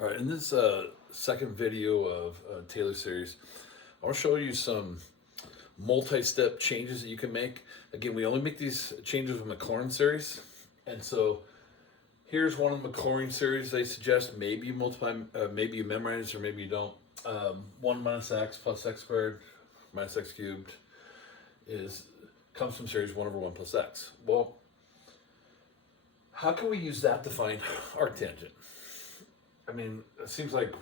All right, in this second video of Taylor series, I want to show you some multi-step changes that you can make. Again, we only make these changes with MacLaurin series, and so here's one of the MacLaurin series. They suggest maybe you multiply, maybe you memorize, or maybe you don't. 1 minus x plus x squared minus x cubed comes from series 1 over 1 plus x. Well, how can we use that to find arctangent? I mean, it seems like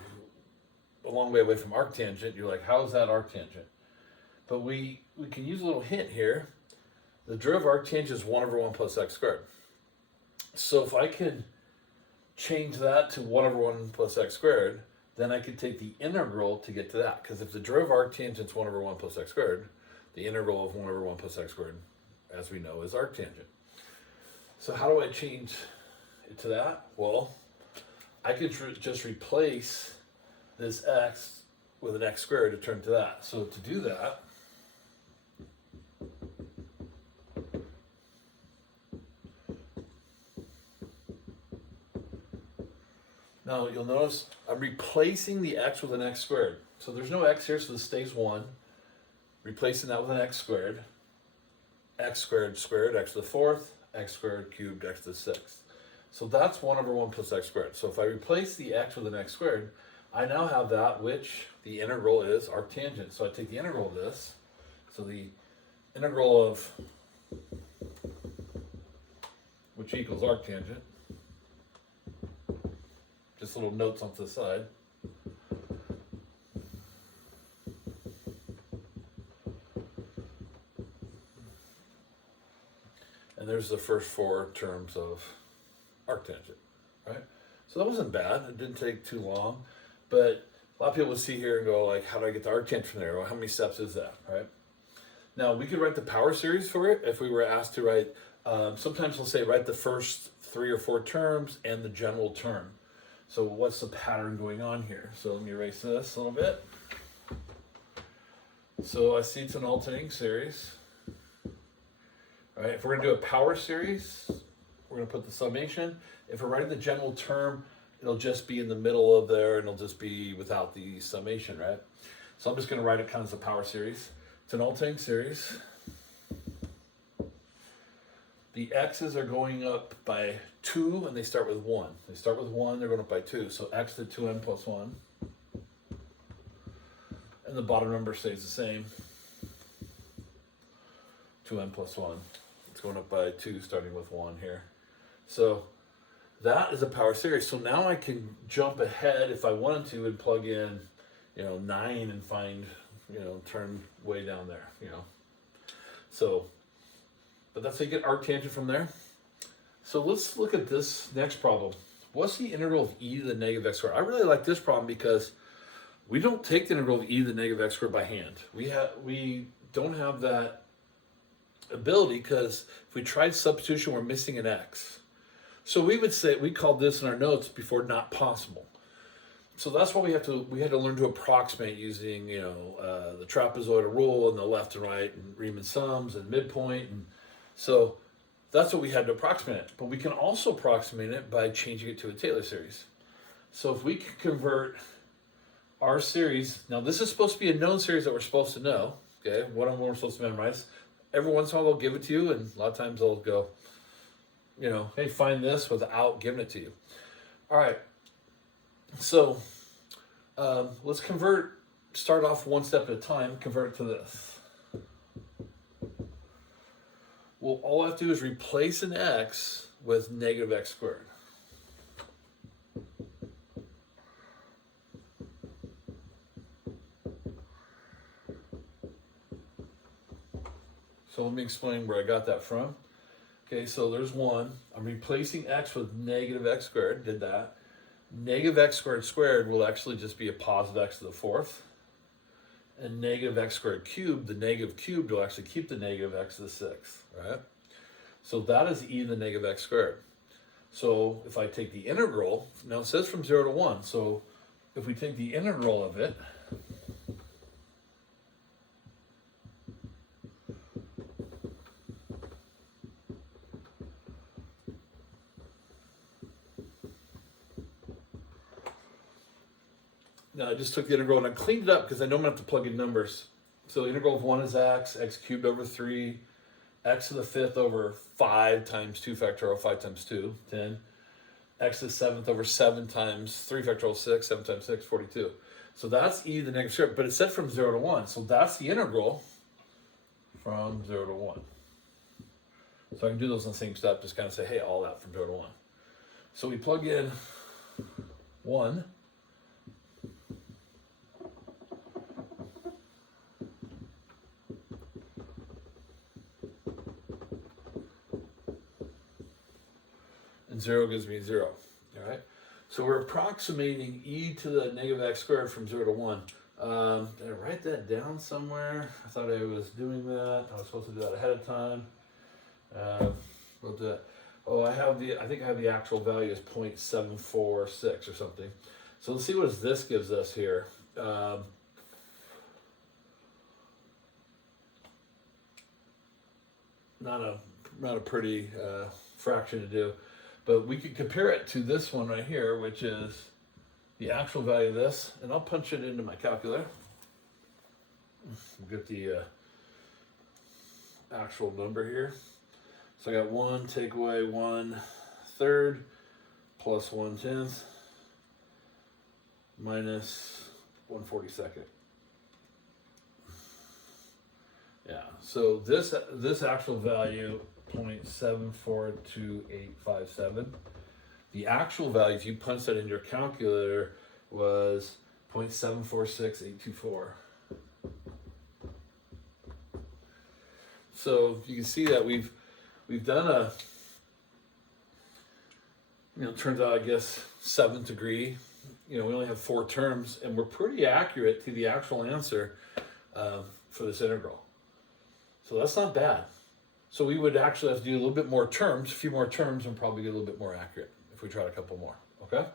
a long way away from arctangent. You're like, how is that arctangent? But we can use a little hint here. The derivative of arctangent is 1 over 1 plus x squared. So if I can change that to 1 over 1 plus x squared, then I could take the integral to get to that. Because if the derivative of arctangent is 1 over 1 plus x squared, the integral of 1 over 1 plus x squared, as we know, is arctangent. So how do I change it to that? Well, I could just replace this x with an x squared to turn to that. So to do that, now you'll notice I'm replacing the x with an x squared. So there's no x here, so this stays 1. Replacing that with an x squared squared, x to the 4th, x squared cubed, x to the 6th. So that's 1 over 1 plus x squared. So if I replace the x with an x squared, I now have that which the integral is arctangent. So I take the integral of this. So the integral of which equals arctangent. Just little notes on the side. And there's the first 4 terms of arctangent, right? So that wasn't bad. It didn't take too long, but a lot of people would see here and go like, how do I get the arctangent from there? Well, how many steps is that, right? Now we could write the power series for it if we were asked to write. Sometimes we'll say write the first 3 or 4 terms and the general term. So what's the pattern going on here? So let me erase this a little bit. So I see it's an alternating series. All right, if we're going to do a power series, we're going to put the summation. If we're writing the general term, it'll just be in the middle of there, and it'll just be without the summation, right? So I'm just going to write it kind of as a power series. It's an alternating series. The x's are going up by 2, and they start with 1. They start with 1, they're going up by 2. So x to 2n plus 1. And the bottom number stays the same. 2n plus 1. It's going up by 2, starting with 1 here. So that is a power series. So now I can jump ahead if I wanted to and plug in, 9 and find, turn way down there, So, but that's how you get arctangent from there. So let's look at this next problem. What's the integral of e to the negative x squared? I really like this problem because we don't take the integral of e to the negative x squared by hand. We don't have that ability because if we tried substitution, we're missing an x. So we would say, we called this in our notes before not possible. So that's why we had to learn to approximate using, the trapezoidal rule and the left and right and Riemann sums and midpoint. And so that's what we had to approximate it. But we can also approximate it by changing it to a Taylor series. So if we can convert our series, now this is supposed to be a known series that we're supposed to know, okay? What we're supposed to memorize. Every once in a while they'll give it to you, and a lot of times they'll go, hey, find this without giving it to you. All right, so let's start off one step at a time, convert it to this. Well, all I have to do is replace an x with negative x squared. So let me explain where I got that from. Okay, so there's 1. I'm replacing x with negative x squared, did that. Negative x squared squared will actually just be a positive x to the 4th. And negative x squared cubed, the negative cubed will actually keep the negative x to the 6th, right? So that is e to the negative x squared. So if I take the integral, now it says from 0 to 1, so if we take the integral of it, Now I just took the integral and I cleaned it up because I know I'm going to have to plug in numbers. So the integral of 1 is x cubed over 3, x to the 5th over 5 times 2 factorial, 5 times 2, 10. X to the 7th over 7 times 3 factorial, 6, 7 times 6, 42. So that's e to the negative square, but it's set from 0 to 1. So that's the integral from 0 to 1. So I can do those in the same step, just kind of say, hey, all that from 0 to 1. So we plug in 1. And 0 gives me 0. All right. So we're approximating e to the negative x squared from 0 to 1. Did I write that down somewhere? I thought I was doing that. I was supposed to do that ahead of time. Oh, I think I have the actual value as 0.746 or something. So let's see what this gives us here. Not a pretty fraction to do, but we could compare it to this one right here, which is the actual value of this, and I'll punch it into my calculator. Get the actual number here. So I got 1 take away 1/3 plus 1/10 minus 1/42. Yeah, so this actual value, 0.742857. The actual value, if you punch that in your calculator, was 0.746824. So you can see that we've done a, turns out, I guess, 7th degree. We only have 4 terms, and we're pretty accurate to the actual answer for this integral. So that's not bad. So we would actually have to do a little bit more terms, a few more terms, and probably get a little bit more accurate if we tried a couple more, okay?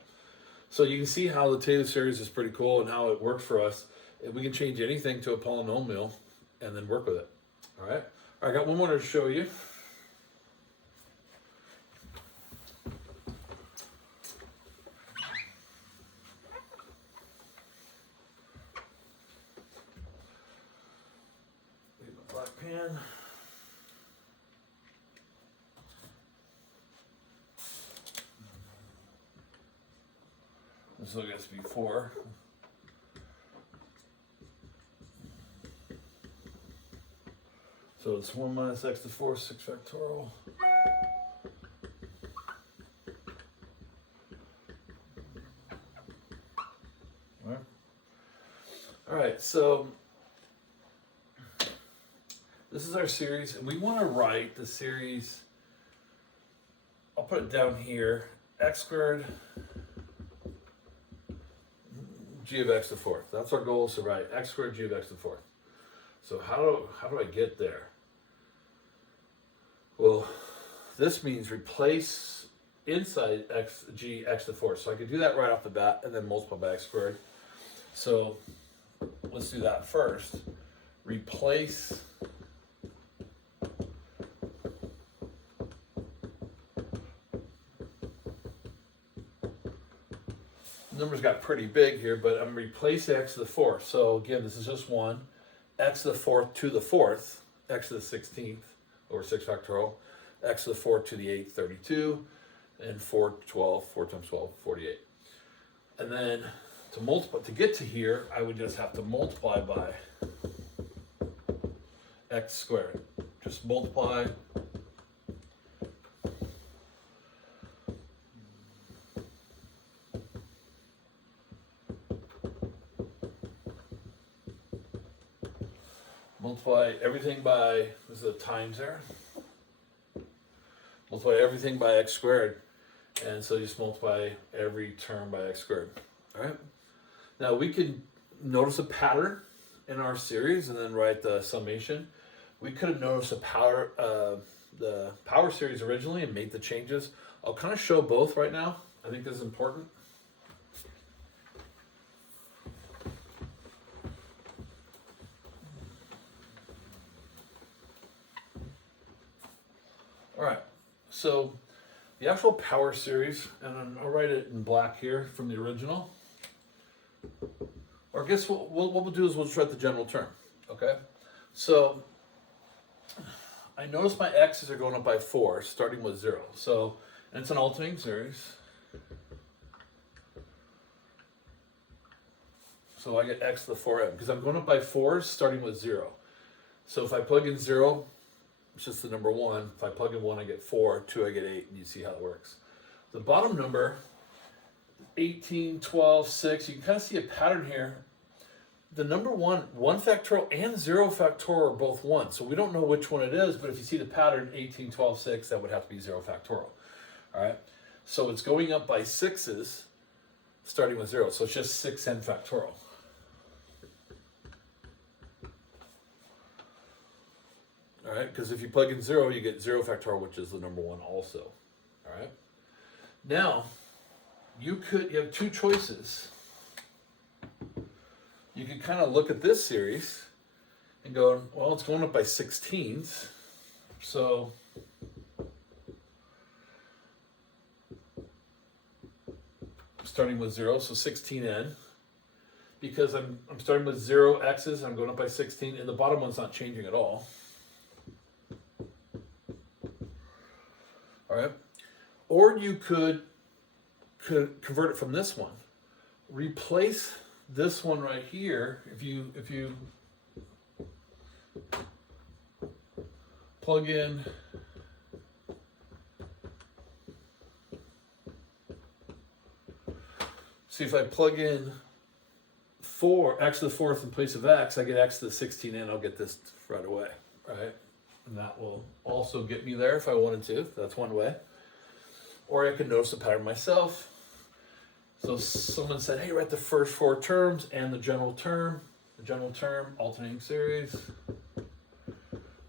So you can see how the Taylor series is pretty cool and how it works for us. We can change anything to a polynomial and then work with it, all right? All right, I got one more to show you. Leave my black pen. This will guess before. So it's 1 minus x to the 4th, 6 factorial. All right, so this is our series, and we want to write the series. I'll put it down here, x squared g of x to the 4th. That's our goal, is to write x squared g of x to the 4th. So how do I get there? Well, this means replace inside g x to the 4th. So I could do that right off the bat and then multiply by x squared. So let's do that first. Replace numbers got pretty big here, but I'm replacing x to the 4th. So again, this is just 1. X to the 4th to the 4th, x to the 16th over 6 factorial, x to the 4th to the 8th, 32, and 4 times 12, 48. And then to get to here, I would just have to multiply by x squared. Just multiply. Multiply everything by, this is a times there. Multiply everything by x squared. And so just multiply every term by x squared. All right. Now we can notice a pattern in our series and then write the summation. We could have noticed the power series originally and made the changes. I'll kind of show both right now. I think this is important. All right, so the actual power series, and I'll write it in black here from the original. Or I guess what we'll do is we'll just write the general term, okay? So I notice my x's are going up by 4, starting with 0. So, and it's an alternating series. So I get x to the 4m, because I'm going up by 4, starting with 0. So if I plug in 0, it's just the number 1. If I plug in 1, I get 4. 2, I get 8, and you see how it works. The bottom number, 18, 12, 6, you can kind of see a pattern here. The number 1 factorial and 0 factorial are both 1. So we don't know which one it is, but if you see the pattern 18, 12, 6, that would have to be 0 factorial. All right. So it's going up by 6's, starting with 0. So it's just 6n factorial. All right. Because if you plug in 0, you get 0 factorial, which is the number 1 also. All right. Now, you have two choices. You can kind of look at this series and go, well, it's going up by 16s. So starting with 0, so 16n. Because I'm starting with 0 x's, I'm going up by 16, and the bottom one's not changing at all. All right. Or you could convert it from this one. Replace this one right here. If you plug in see if I plug in 4 x to the 4th in place of x, I get x to the 16 and I'll get this right away, right? And that will also get me there if I wanted to. That's one way. Or I can notice the pattern myself. So someone said, hey, write the first 4 terms and the general term. The general term, alternating series.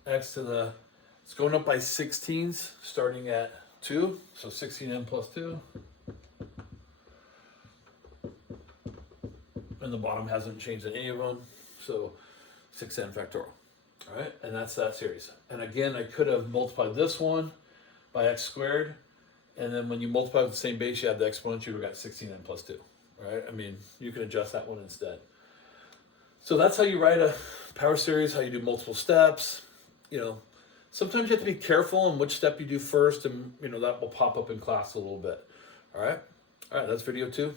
X to the, it's going up by 16s, starting at 2. So 16n plus 2. And the bottom hasn't changed in any of them. So 6n factorial. All right, and that's that series. And again, I could have multiplied this one by x squared. And then when you multiply with the same base, you have the exponent, you would have got 16n plus 2, right? I mean, you can adjust that one instead. So that's how you write a power series, how you do multiple steps. You know, sometimes you have to be careful in which step you do first, and, you know, that will pop up in class a little bit. All right, that's video 2.